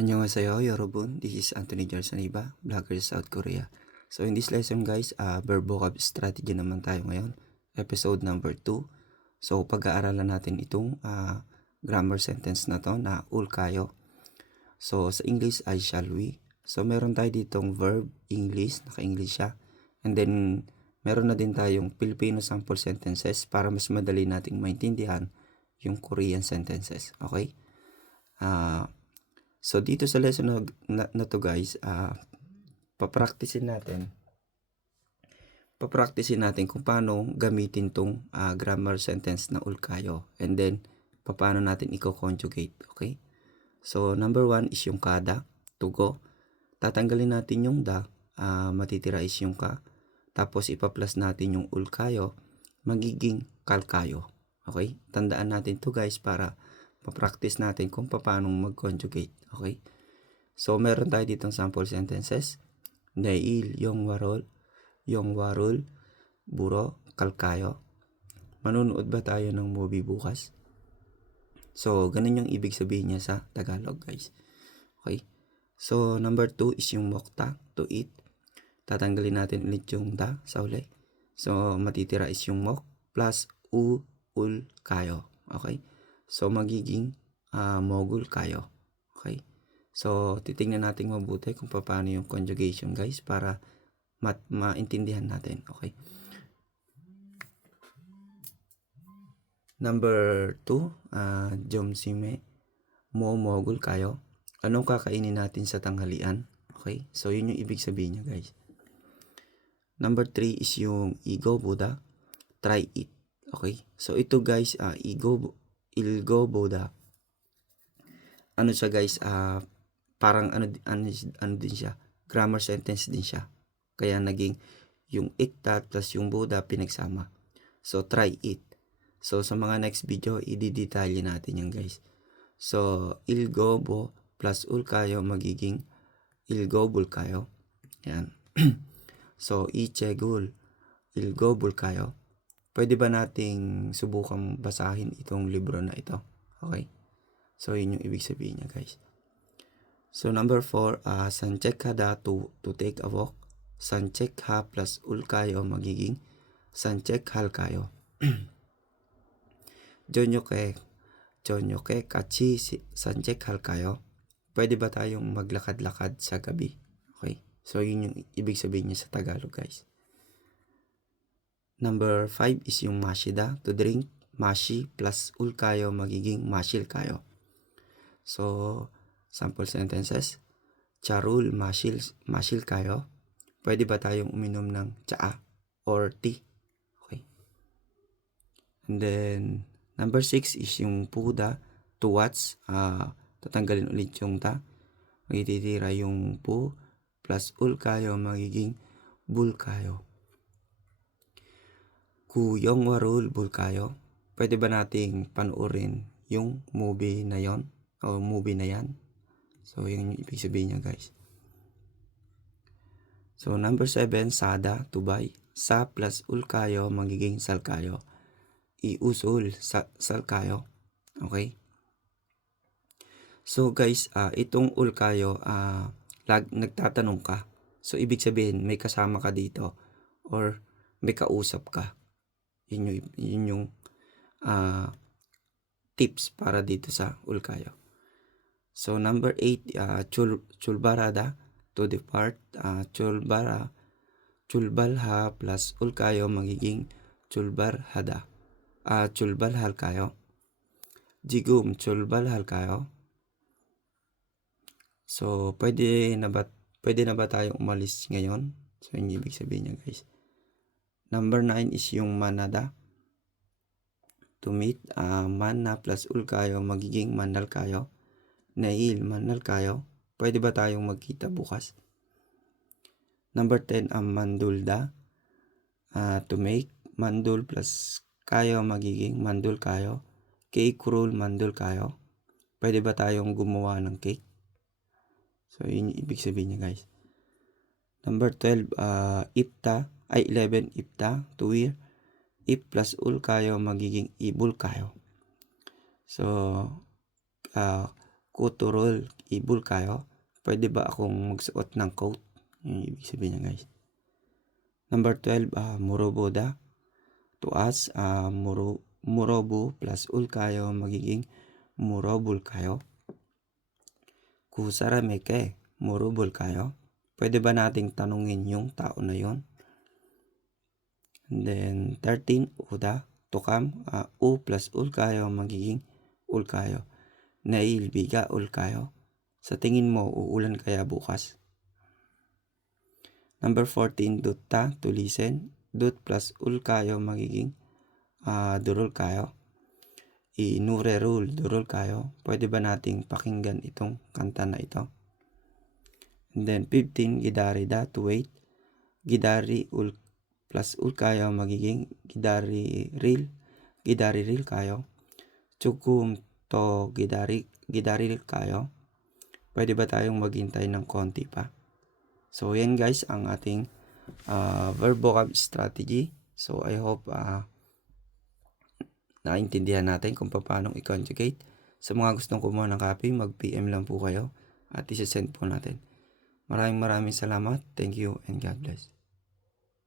안녕하세요, 여러분. This is Anthony Jarsaniba, vlogger sa South Korea. So in this lesson guys, verb vocab strategy naman tayo ngayon. Episode number 2. So pag-aaralan natin itong grammar sentence na to na ul kayo. So sa English ay shall we. So meron tayo ditong verb, English, naka-English siya. And then meron na din tayong Filipino sample sentences para mas madali nating maintindihan yung Korean sentences. Okay? So dito sa lesson na to guys, papraktisin natin kung paano gamitin tong grammar sentence na ul kayo. And then paano natin i-conjugate, okay? So number 1 is yung kada, to go. Tatanggalin natin yung da, matitira is yung ka. Tapos ipa-plus natin yung ul kayo, magiging kal kayo. Okay? Tandaan natin to guys para pa-practice natin kung paano mag-conjugate. Okay? So, meron tayo ditong sample sentences. Neil, yung warol, buro, kalkayo. Manunood ba tayo ng movie bukas? So, ganun yung ibig sabihin niya sa Tagalog, guys. Okay? So, number 2 is yung mokta, to eat. Tatanggalin natin ulit yung da sa uli. So, matitira is yung mok plus ul kayo. Okay? So, magiging mogul kayo. Okay? So, titingnan natin mabuti kung paano yung conjugation guys para maintindihan natin. Okay? Number 2, jomsime mo mogul kayo. Anong kakainin natin sa tanghalian? Okay? So, yun yung ibig sabihin niya guys. Number 3 is yung igo boda, try it. Okay? So, ito guys, ilgo boda. Ano siya guys, parang ano din siya, grammar sentence din siya. Kaya naging yung iktat plus yung boda pinagsama. So, try it. So, sa mga next video, i-detalye natin yan guys. So, ilgobo plus ul kayo magiging ilgobul kayo. Yan. So, ichegul, ilgobul kayo. Pwede ba nating subukang basahin itong libro na ito? Okay? So, yun yung ibig sabihin niya guys. So, number 4, sanchek kada to take a walk. Sanchek ha plus ul kayo magiging sanchek hal kayo. Jonyoke kachi sanchek hal kayo. Pwede ba tayong maglakad-lakad sa gabi? Okay? So, yun yung ibig sabihin niya sa Tagalog guys. Number 5 is yung mashida, to drink. Mashi plus ul kayo magiging mashil kayo. So, sample sentences. Charul, mashil kayo. Pwede ba tayong uminom ng tsaa or tea? Okay. And then, number 6 is yung puda, to watch. Tatanggalin ulit yung ta. Magtitira yung pu plus ul kayo magiging bul kayo. Kuyong warul bul kayo. Pwede ba nating panuorin yung movie na yon o movie na yan? So, yun yung ibig sabihin niya guys. So, number 7, sada, to buy. Sa plus ul kayo magiging sal kayo. Iusul, sal kayo. Okay? So, guys, itong ul kayo, nagtatanong ka. So, ibig sabihin, may kasama ka dito or may kausap ka. Yun yung tips para dito sa ul kayo. So, number 8, chulbarada, to depart. Chulbalha plus ul kayo magiging chulbarhada. Chulbalhal kayo. Jigum, chulbalhal kayo. So, pwede na ba tayong umalis ngayon? So, yun yung ibig sabihin niya guys. Number 9 is yung manada. To meet, mana plus ul kayo magiging mandal kayo. Nail, mandal kayo. Pwede ba tayong magkita bukas? Number 10, mandulda. To make, mandul plus kayo magiging mandul kayo. Cake roll, mandul kayo. Pwede ba tayong gumawa ng cake? So, yun yung ibig sabihin niya guys. Number 12, 11, ipta, to wear. If plus ul kayo magiging ibul kayo. So, kuturol, ibul kayo. Pwede ba akong magsuot ng coat? Yung ibig sabihin niya guys. Number 12, muroboda. To us, murobo plus ul kayo magiging murobul kayo. Kusarameke, murubol kayo. Pwede ba nating tanungin yung tao na yon? And then 13, uda. Tukam, u plus ul kayo magiging ul kayo. Nailbiga ul kayo. Sa tingin mo, uulan kaya bukas? Number 14, dutta, to listen. Dut plus ul kayo magiging durol kayo. Inurerul, durol kayo. Pwede ba nating pakinggan itong kanta na ito? And then 15, gidarida, to wait. Gidari ul plus ul kayo magiging gidari ril kayo. Chukum to gidaril kayo. Pwede ba tayong maghintay ng konti pa? So yan guys ang ating verb vocab strategy. So I hope naintindihan natin kung paano i-conjugate. Sa mga gustong kumuha ng copy, mag-PM lang po kayo at isa-send po natin. Maraming salamat. Thank you and God bless.